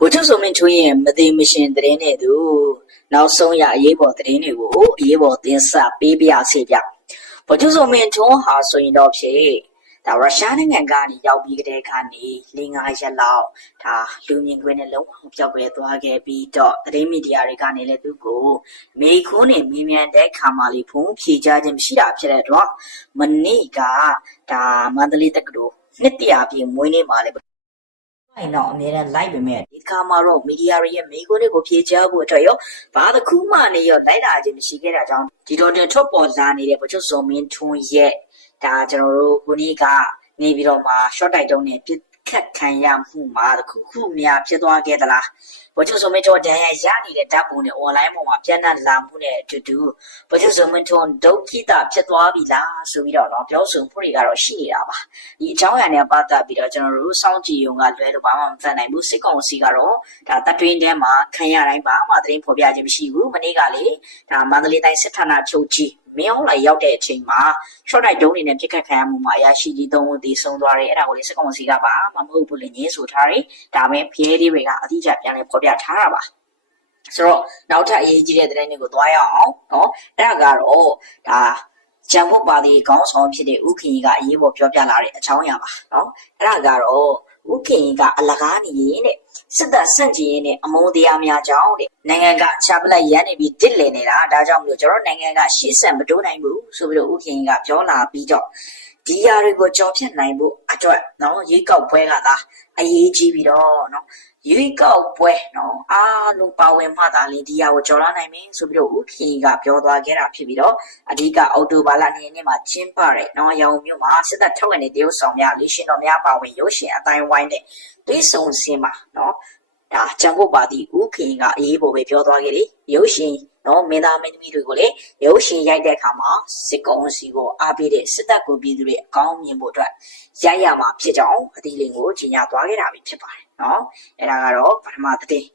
ဗိုလ်ချုပ်စုံမင်းထွန်းရဲ့မသိမရှင်သတင်းနဲ့သူနောက်ဆုံးရအရေးပေါ်သတင်းတွေကိုအရေးပေါ်တင်ဆက်ပေးပြစေဗျဗိုလ်ချုပ်စုံမင်းထွန်းဟာဆိုရင်တော့ဖြစ်ဒါရုရှားနိုင်ငံကနေရောက်ပြီးတဲ့အခါနေ4-5ရက်လောက်ဒါလူမြင်ကွင်းနဲ့လုံးဝပြောက်ွယ်သွားခဲ့ပြီးတော့သတင်းမီဒီယာတွေကနေလည်းသူကိုမေခွန်းနဲ့မြင်မြန်တဲ့ခါမှလေးဖုန်းဖြေချခြင်းမရှိတာဖြစ်တဲ့တော့မနေ့ကဒါမန္တလေးတက္ကသိုလ်နှစ်တရာပြည့်မွေးနေ့မှာလည်းအဲ့တော့အများနဲ့ live ပဲမဲ့ဒီခါမှာတော့မီဒီယာတွေရဲ့မိကိုတွေကိုဖြေချဖို့အတွက်ရောဘာတစ်ခုမှနေရောလိုက်လာခြင်းမရှိခဲ့တာကြောင့်ဒီတော့တဲ့ထွက်ပေါ်လာနေတဲ့ဗိုလ်ချုပ်စုံမင်းထွန်းရဲ့ဒါကျွန်တော်တို့ခုနေ့ကနေပြီးတော့မှ short တိုက်တုံးနဲ့ပြစ်ခတ်ခံရမှုမှာတစ်ခုများဖြစ်သွားခဲ့သလားဗိုလ်ချုပ်စုံမင်းထွန်းတန်ရရနေတဲ့ဓာတ်ပုံနဲ့ online ပေါ်မှာပြန်နှံလာမှုနဲ့အတူတူဗိုလ်ချုပ်စုံမင်းထွန်းဒုက္ခိတဖြစ်သွားပြီလားဆိုပြီးတော့ပြောဆိုမှုတွေကတော့ရှိနေတာပါဒီအကြောင်းအရာနဲ့ပတ်သက်ပြီးတော့ကျွန်တော်တို့စောင့်ကြည့်ရုံကလွဲလို့ဘာမှမဖတ်နိုင်ဘူးစစ်ကောင်စီကတော့ဒါတပ်တွင်းထဲမှာခံရတိုင်းဘာမှသတင်းဖော်ပြခြင်းမရှိဘူးမနေ့ကလေဒါမန္တလေးတိုင်းစစ်ဌာနချုပ်ကြီးမင်းအောင်လိုက်ရောက်တဲ့အချိန်မှာ short တိုက်တုံးနေနဲ့ပြစ်ခတ်ခံရမှုမှာအရာရှိကြီး3ဦးတည်ဆုံသွားတယ်အဲ့ဒါကိုလေစစ်ကောင်စီကပါမဟုတ်ဘူးလေညင်းဆိုထားတယ်ဒါပဲဖျဲလေးတွေကအတိအကျပြန်လဲဖော်ပြထားတာပါဆိုတော့နောက်ထပ်အရေးကြီးတဲ့သတင်းတွေကိုသွားရအောင်နော်အဲ့ဒါကတော့ဒါဂျမ်ဘုတ်ပါတီခေါင်းဆောင်ဖြစ်တဲ့ဥခင်ကြီးကအရေးပေါ်ပြောပြလာတဲ့အကြောင်းအရာပါနော်အဲ့ဒါကတော့ဥခင်ကြီးကအလကားနေရင်တဲ့စစ်တပ်ဆန့်ကျင်ရေးနဲ့အမုန်းတရားများကြောင့်တဲ့နိုင်ငံကချပလိုက်ရန်နေပြီးတစ်လည်နေတာဒါကြောင့်မလို့ကျွန်တော်နိုင်ငံကရှေ့ဆက်မတိုးနိုင်ဘူးဆိုပြီးတော့ဥခင်ကြီးကပြောလာပြီးတော့ဒီຢာတွေကိုကြော်ဖြတ်နိုင်ဖို့အတွက်နော်ရွေးကောက်ပွဲကသာအရေးကြီးပြီးတော့နော်ရွေးကောက်ပွဲနော်အားလုံးပါဝင်မှသာလေဒီຢာကိုကြော်လာနိုင်မယ်ဆိုပြီးတော့ဥခင်ကြီးကပြောသွားခဲ့တာဖြစ်ပြီးတော့အဓိကအော်တိုဘာလ2ရက်နေ့မှာကျင်းပတဲ့နော်ရောင်မြို့မှာစစ်တပ်ထောက်ကနေတရုတ်ဆောင်များလေရှင်တော်များပါဝင်ရုပ်ရှင်အတိုင်းဝိုင်းတဲ့တွေးဆုံစင်းမှာနော်ဒါဂျမ်ဘုတ်ပါတီဥခင်ကြီးကအရေးပေါ်ပဲပြောသွားခဲ့တယ်ရုပ်ရှင်နော်မင်းသားမင်းသမီးတွေကိုလည်းရုပ်ရှင်ရိုက်တဲ့အခါမှာစစ်ကောင်စီကိုအားပေးတဲ့စစ်တပ်ကိုပြည်သူတွေအကောင်းမြင်ဖို့အတွက်ရိုက်ရမှာဖြစ်ကြောင်းအသီးလင်းကိုကြီးညာသွားခဲ့တာပဲဖြစ်ပါတယ်နော်အဲ့ဒါကတော့ပထမသတင်း